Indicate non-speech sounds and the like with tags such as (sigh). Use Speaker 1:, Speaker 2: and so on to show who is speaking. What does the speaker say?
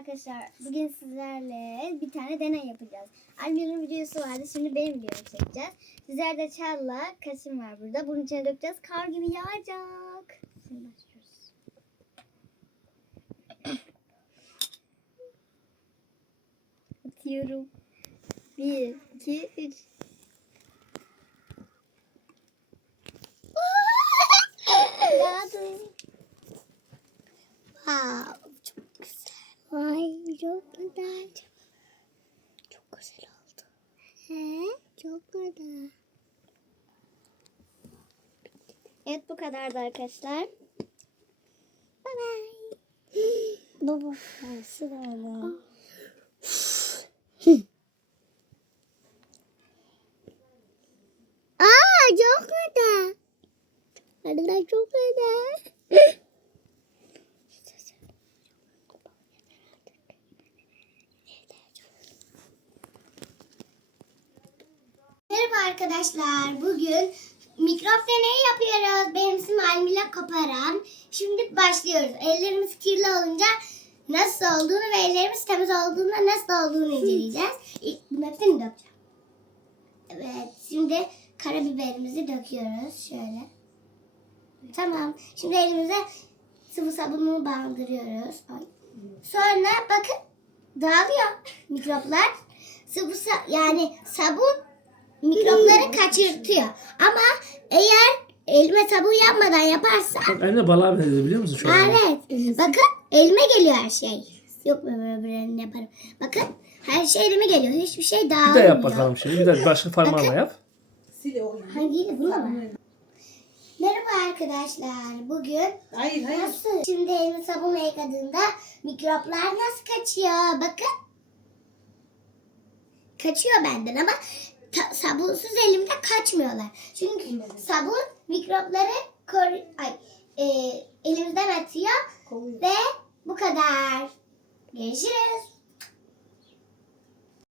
Speaker 1: arkadaşlar. Bugün sizlerle bir tane deney yapacağız. Almir'in videosu vardı. Şimdi benim videomu çekeceğiz. Sizler de çalla kaşım var burada. Bunun içine dökeceğiz. Kar gibi yağacak. Şimdi başlıyoruz. (coughs) Atıyorum. Bir, iki, üç. (laughs) Yağdı. Wow, çok güzel. Çok güzel oldu. He, çok güzel. Evet bu kadardı arkadaşlar. Bye bye. (gasps) Baba sırada. (gasps) Aa çok güzel. Hadi çok güzel. (laughs) Arkadaşlar. Bugün mikrop deneyi yapıyoruz. Benim ismim Almila Koparan. Şimdi başlıyoruz. Ellerimiz kirli olunca nasıl olduğunu ve ellerimiz temiz olduğunda nasıl olduğunu inceleyeceğiz. İlk bunun hepsini dökeceğim. Evet. Şimdi karabiberimizi döküyoruz. Şöyle. Tamam. Şimdi elimize sıvı sabunu bandırıyoruz. Sonra bakın dağılıyor mikroplar. Sıvı sa- yani sabun mikropları kaçırtıyor. Ama eğer elime sabun yapmadan yaparsam
Speaker 2: Bak anne balığa benziyor biliyor musun şu an?
Speaker 1: evet. Bakın elime geliyor her şey. Yok mu böyle öbürlerini yaparım. Bakın her şey elime geliyor. Hiçbir şey
Speaker 2: Bir
Speaker 1: dağılmıyor.
Speaker 2: de yap bakalım şimdi. Bir de başka parmağınla yap.
Speaker 1: Hangiyle? Bununla mı? Merhaba arkadaşlar. Bugün
Speaker 3: Hayır hayır.
Speaker 1: Nasıl? Şimdi elimi sabunla yıkadığında mikroplar nasıl kaçıyor? Bakın. Kaçıyor benden ama ta- sabunsuz elimde kaçmıyorlar. Çünkü sabun mikropları kor ay, e, elimizden atıyor ve bu kadar. Görüşürüz.